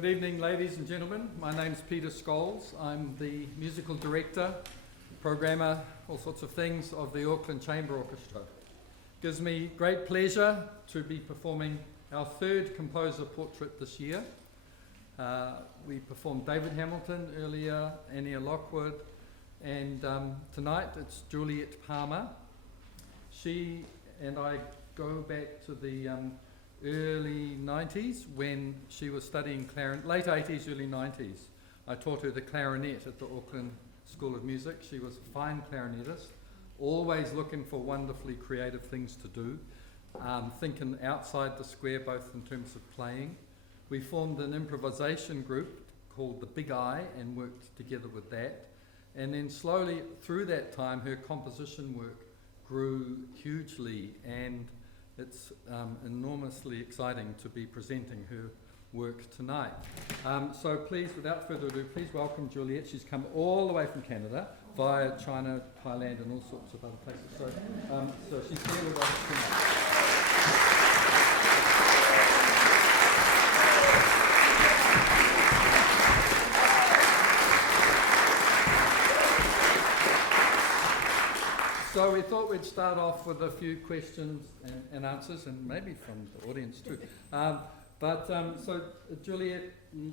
Good evening, ladies and gentlemen. My name's Peter Scholes. I'm the musical director, programmer, all sorts of things of the Auckland Chamber Orchestra. It gives me great pleasure to be performing our third composer portrait this year. We performed David Hamilton earlier, Annie Lockwood, and tonight it's Juliet Palmer. She and I go back to the early 90s when she was studying clarinet, late 80s, early 90s. I taught her the clarinet at the Auckland School of Music. She was a fine clarinetist, always looking for wonderfully creative things to do, thinking outside the square both in terms of playing. We formed an improvisation group called the Big Eye and worked together with that. And then slowly through that time her composition work grew hugely, and it's enormously exciting to be presenting her work tonight. So please, without further ado, please welcome Juliet. She's come all the way from Canada via China, Thailand, and all sorts of other places. So she's here with us tonight. So we thought we'd start off with a few questions and answers, and maybe from the audience too. So Juliet,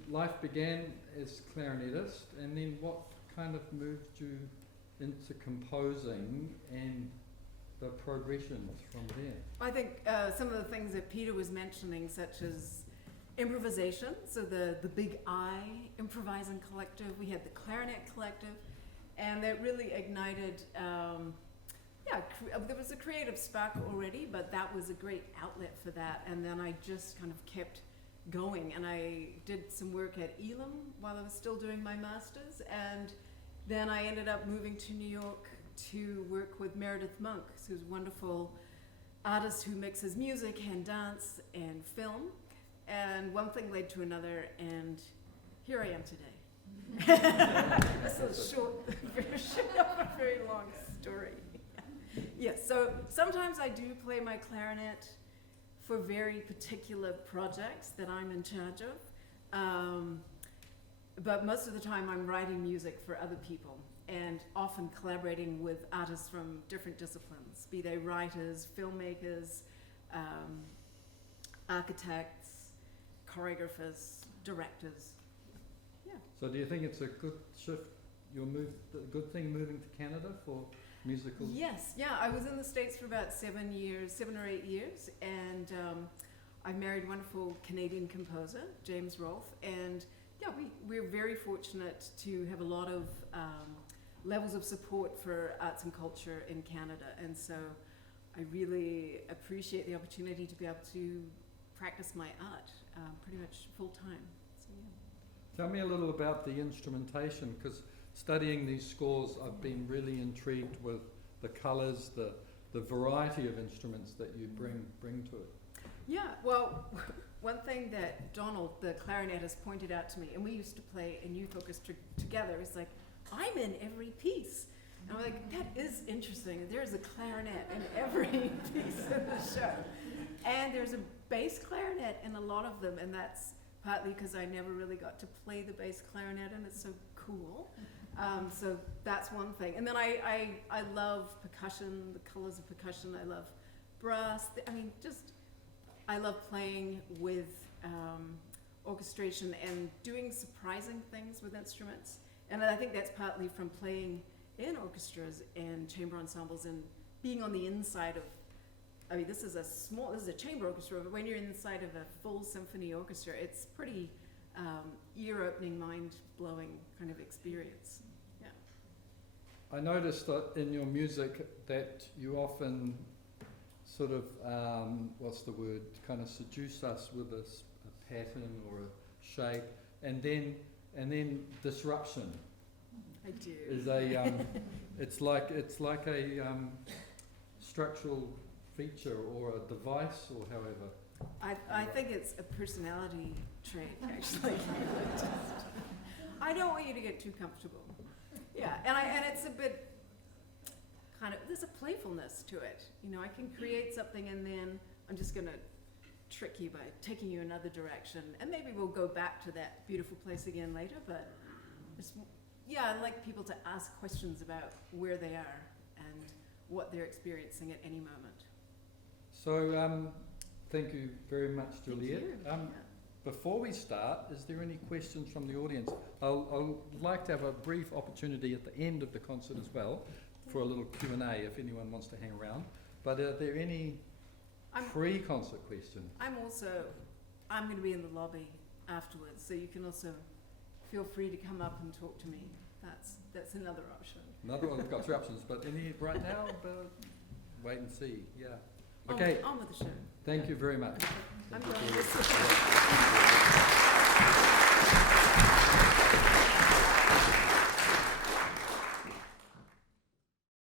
life began as clarinetist, and then what kind of moved you into composing and the progression from there? I think some of the things that Peter was mentioning, such as improvisation, so the Big Eye improvising collective, we had the clarinet collective, and that really ignited there was a creative spark already, but that was a great outlet for that. And then I just kind of kept going, and I did some work at Elam while I was still doing my master's, and then I ended up moving to New York to work with Meredith Monk, who's a wonderful artist who mixes music and dance and film. And one thing led to another, and here I am today. This is a short version of a very long story. Yes, so sometimes I do play my clarinet for very particular projects that I'm in charge of, but most of the time I'm writing music for other people and often collaborating with artists from different disciplines, be they writers, filmmakers, architects, choreographers, directors. Yeah. So do you think it's a good shift, a good thing moving to Canada for musical? Yes, yeah, I was in the States for about 7 or 8 years, and I married a wonderful Canadian composer, James Rolfe, and yeah, we're very fortunate to have a lot of levels of support for arts and culture in Canada, and so I really appreciate the opportunity to be able to practice my art pretty much full time. So, yeah. Tell me a little about the instrumentation, because studying these scores, I've been really intrigued with the colours, the variety of instruments that you bring to it. Yeah, well, one thing that Donald, the clarinetist, pointed out to me, and we used to play in youth orchestra together, is like, I'm in every piece. And I'm like, that is interesting. There's a clarinet in every piece of the show. And there's a bass clarinet in a lot of them, and that's partly because I never really got to play the bass clarinet, and it's so cool. So that's one thing. And then I love percussion, the colors of percussion. I love brass. I love playing with orchestration and doing surprising things with instruments. And I think that's partly from playing in orchestras and chamber ensembles and being on the inside of, this is a chamber orchestra, but when you're inside of a full symphony orchestra, it's pretty ear-opening, mind-blowing kind of experience. Yeah. I noticed that in your music that you often sort of, kind of seduce us with a pattern or a shape, and then disruption. I do. Is a, it's like a structural feature or a device or however. I think it's a personality trait, actually. I don't want you to get too comfortable. Yeah, and it's a bit there's a playfulness to it. I can create something and then I'm just gonna trick you by taking you another direction, and maybe we'll go back to that beautiful place again later, but it's, yeah, I'd like people to ask questions about where they are and what they're experiencing at any moment. So, thank you very much, Juliet. Thank you. Before we start, is there any questions from the audience? I'll like to have a brief opportunity at the end of the concert as well for a little Q&A if anyone wants to hang around. But are there any pre-concert questions? I'm going to be in the lobby afterwards, so you can also feel free to come up and talk to me. That's another option. Another one, we've got 3 options, but any right now? But wait and see, yeah. Okay. On with the show. Thank you very much. I'm Thank going you. this way.